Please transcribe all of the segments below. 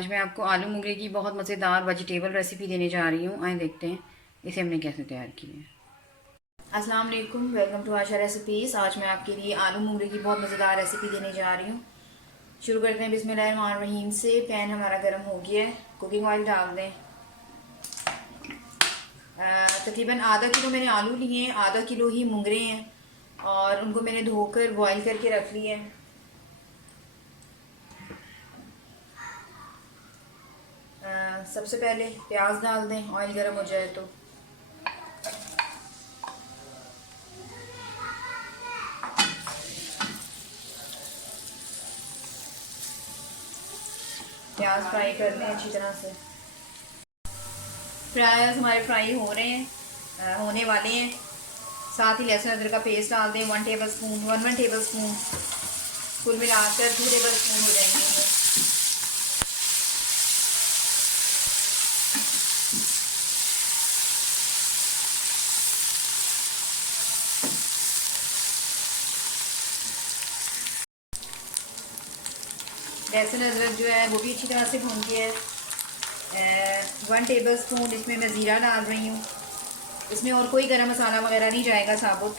आज मैं आपको आलू मुंगरे की बहुत मज़ेदार वेजिटेबल रेसिपी देने जा रही हूँ। आए देखते हैं इसे हमने कैसे तैयार किया है। अस्सलाम वालेकुम, वेलकम टू आशा रेसिपीज़। आज मैं आपके लिए आलू मुंगरे की बहुत मज़ेदार रेसिपी देने जा रही हूँ। शुरू करते हैं बिस्मिल्लाहिर्रहमानिर्रहीम से। पैन हमारा गर्म हो गया है, कुकिंग ऑयल डाल दें। तकरीबन आधा किलो मैंने आलू लिए हैं, आधा किलो ही मुंगरे हैं और उनको मैंने धोकर बॉयल करके रख लिए हैं। सबसे पहले प्याज डाल दें, ऑयल गर्म हो जाए तो। प्याज फ्राई कर लें अच्छी तरह से। प्याज हमारे फ्राई हो रहे हैं, होने वाले हैं। साथ ही लहसुन अदरक का पेस्ट डाल दें, 1 टेबल स्पून, 1 टेबल स्पून। कुल मिलाकर 2 टेबल स्पून हो जाएंगे। लहसुन अदरक जो है वो भी अच्छी तरह से भून के है। 1 टेबल स्पून इसमें मैं ज़ीरा डाल रही हूँ। इसमें और कोई गरम मसाला वगैरह नहीं जाएगा, साबुत।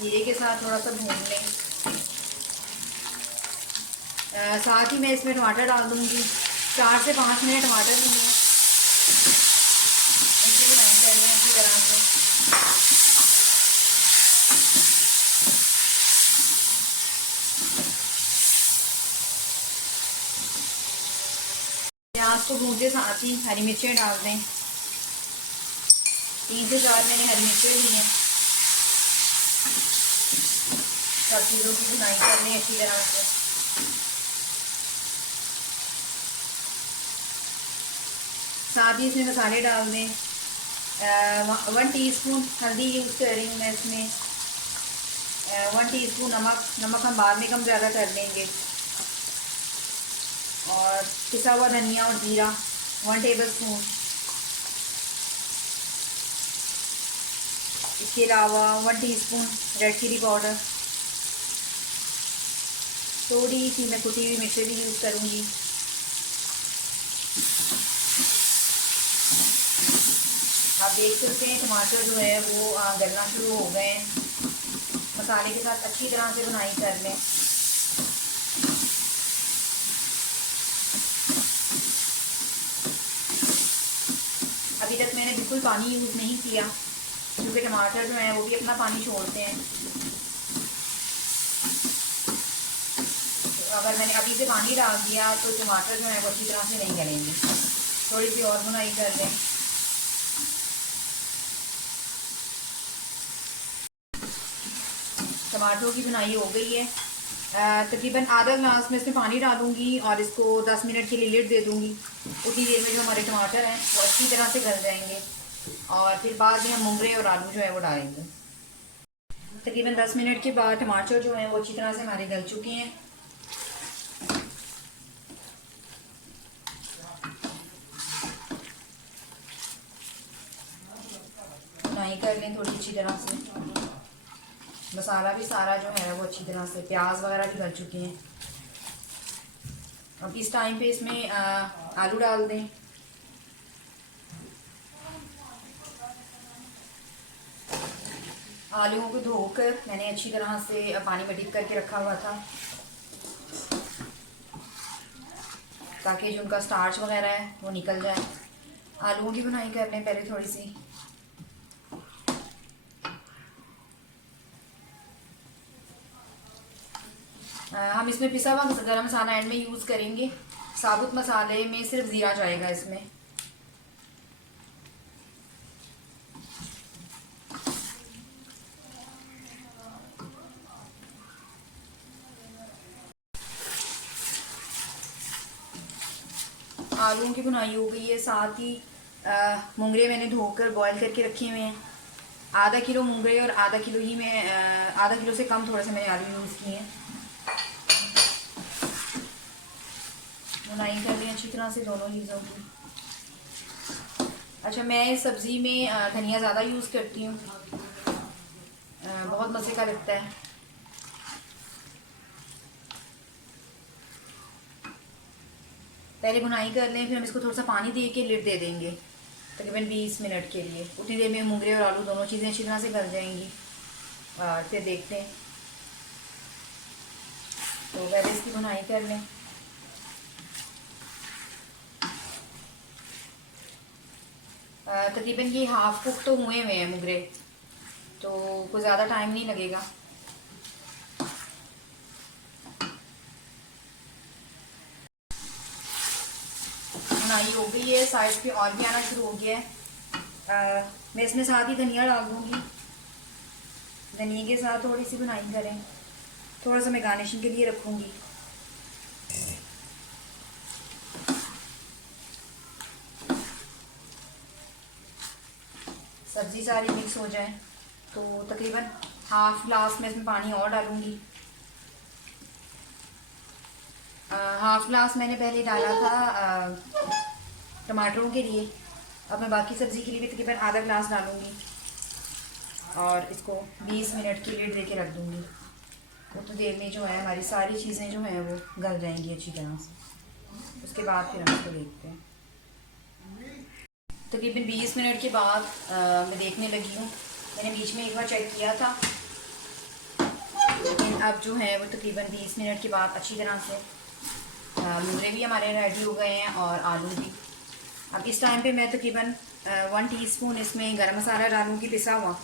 जीरे के साथ थोड़ा सा भून लें। साथ ही मैं इसमें टमाटर डाल दूँगी। 4 से 5 मिनट टमाटर दूँगी, इनकी बनाई कर लें अच्छी तरह से। प्याज को भूनते साथ ही हरी मिर्चें डाल दें। 3 से 4 मैंने हरी मिर्चें ली हैं। सब चीज़ों की भुनाई कर लें अच्छी तरह से। साथ ही इसमें मसाले डाल दें। 1 टीस्पून हल्दी यूज़ कर रही हूँ मैं इसमें। 1 टीस्पून नमक हम बाद में कम ज़्यादा कर लेंगे। और पिसा हुआ धनिया और जीरा 1 टेबल स्पून। इसके अलावा 1 टीस्पून रेड चिली पाउडर। थोड़ी सी मैं कुटी हुई मिर्चें भी यूज़ करूँगी। आप देख सकते हैं टमाटर जो है वो गलना शुरू हो गए हैं। मसाले के साथ अच्छी तरह से भुनाई कर लें। अभी तक मैंने बिल्कुल पानी यूज़ नहीं किया क्योंकि टमाटर जो है वो भी अपना पानी छोड़ते हैं। तो अगर मैंने अभी से पानी डाल दिया तो टमाटर जो है वो अच्छी तरह से नहीं गलेंगे। थोड़ी सी और भुनाई कर लें। टमाटरों की भुनाई हो गई है। तकरीबन आधा ग्लास में इसमें पानी डालूंगी और इसको 10 मिनट के लिए लिड दे दूंगी। उतनी देर में जो हमारे टमाटर हैं वो अच्छी तरह से गल जाएंगे और फिर बाद में हम मुंगरे और आलू जो है वो डालेंगे। तकरीबन 10 मिनट के बाद टमाटर जो हैं वो अच्छी तरह से हमारे गल चुके हैं। भुनाई कर लें थोड़ी अच्छी तरह से। मसाला भी सारा जो है वो अच्छी तरह से, प्याज वगैरह भी गल चुके हैं। अब इस टाइम पे इसमें आलू डाल दें। आलूओं को धोकर मैंने अच्छी तरह से पानी में डिप करके रखा हुआ था ताकि जो उनका स्टार्च वगैरह है वो निकल जाए। आलूओं की भुनाई कर लें पहले थोड़ी सी। हम इसमें पिसा हुआ गरम मसाला एंड में यूज़ करेंगे। साबुत मसाले में सिर्फ ज़ीरा जाएगा इसमें। आलूओं की भुनाई हो गई है। साथ ही मुंगरे मैंने धोकर बॉईल करके रखे हुए हैं। आधा किलो मुंगरे और आधा किलो ही मैं आधा किलो से कम थोड़ा सा मैंने आलू यूज़ किए हैं। भुनाई कर लें अच्छी तरह से दोनों चीज़ों की। अच्छा, मैं इस सब्ज़ी में धनिया ज़्यादा यूज़ करती हूँ, बहुत मज़े का लगता है। पहले भुनाई कर लें, फिर हम इसको थोड़ा सा पानी दे के लिड दे देंगे तकरीबन 20 मिनट के लिए। उतनी देर में मोगरे और आलू दोनों चीज़ें अच्छी तरह से गल जाएंगी। और फिर देखते हैं, तो पहले इसकी भुनाई कर लें। तकरीबन ये हाफ कुक तो हुए हैं मोगरे, तो कोई ज़्यादा टाइम नहीं लगेगा। भुनाई हो गई है, साइड पे और भी आना शुरू हो गया है। मैं इसमें साथ ही धनिया डाल दूँगी। धनिया के साथ थोड़ी सी भुनाई करें, थोड़ा सा मैं गार्निशिंग के लिए रखूँगी। सब्ज़ी सारी मिक्स हो जाए तो तकरीबन हाफ ग्लास में इसमें पानी और डालूँगी। हाफ ग्लास मैंने पहले डाला था टमाटरों के लिए, अब मैं बाकी सब्ज़ी के लिए भी तकरीबन आधा ग्लास डालूँगी और इसको 20 मिनट की लिड दे के रख दूँगी। उतनी देर में जो है हमारी सारी चीज़ें जो हैं वो गल जाएंगी अच्छी तरह से। उसके बाद फिर हम इसको देखते हैं। तकरीबन 20 मिनट के बाद मैं देखने लगी हूँ। मैंने बीच में एक बार चेक किया था, लेकिन अब जो है वो तकरीबन 20 मिनट के बाद अच्छी तरह से मोगरे भी हमारे रेडी हो गए हैं और आलू भी। अब इस टाइम पे मैं तकरीबन 1 टीस्पून इसमें गरम मसाला डालूँगी पिसा हुआ।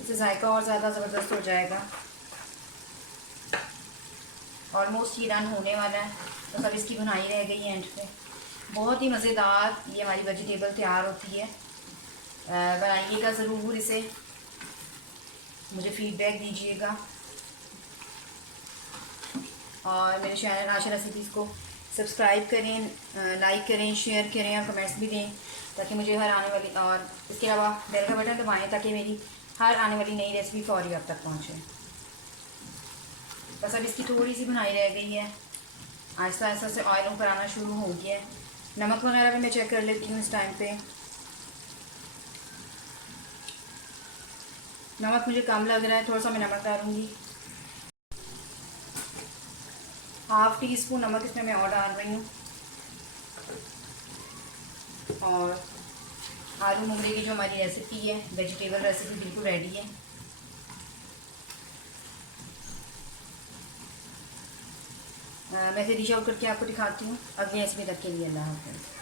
इससे जायका और ज़्यादा ज़बरदस्त हो जाएगा। ऑलमोस्ट ये डन होने वाला है, तो अब इसकी भुनाई रह गई है एंड पे। बहुत ही मज़ेदार ये हमारी वेजिटेबल तैयार होती है। बनाइएगा ज़रूर इसे, मुझे फीडबैक दीजिएगा और मेरे चैनल आशा रेसिपीज़ को सब्सक्राइब करें, लाइक करें, शेयर करें और कमेंट्स भी दें, ताकि मुझे हर आने वाली, और इसके अलावा बेल का बटन दबाएं ताकि मेरी हर आने वाली नई रेसिपी फौरी आप तक पहुँचे। बस अब इसकी थोड़ी सी भुनाई रह गई है, आहिस्ता आहिस्ता से ऑयल ऊपर आना शुरू हो गया है। नमक वगैरह भी मैं चेक कर लेती हूँ इस टाइम पे। नमक मुझे कम लग रहा है, थोड़ा सा मैं नमक डालूँगी। हाफ टी स्पून नमक इसमें मैं और डाल रही हूँ। और आलू मोगरे की जो हमारी रेसिपी है, वेजिटेबल रेसिपी, बिल्कुल रेडी है। मैं इसे डिश आउट करके आपको दिखाती हूँ। अगले रेसिपी तक के लिए अल्लाह हाफ़िज़।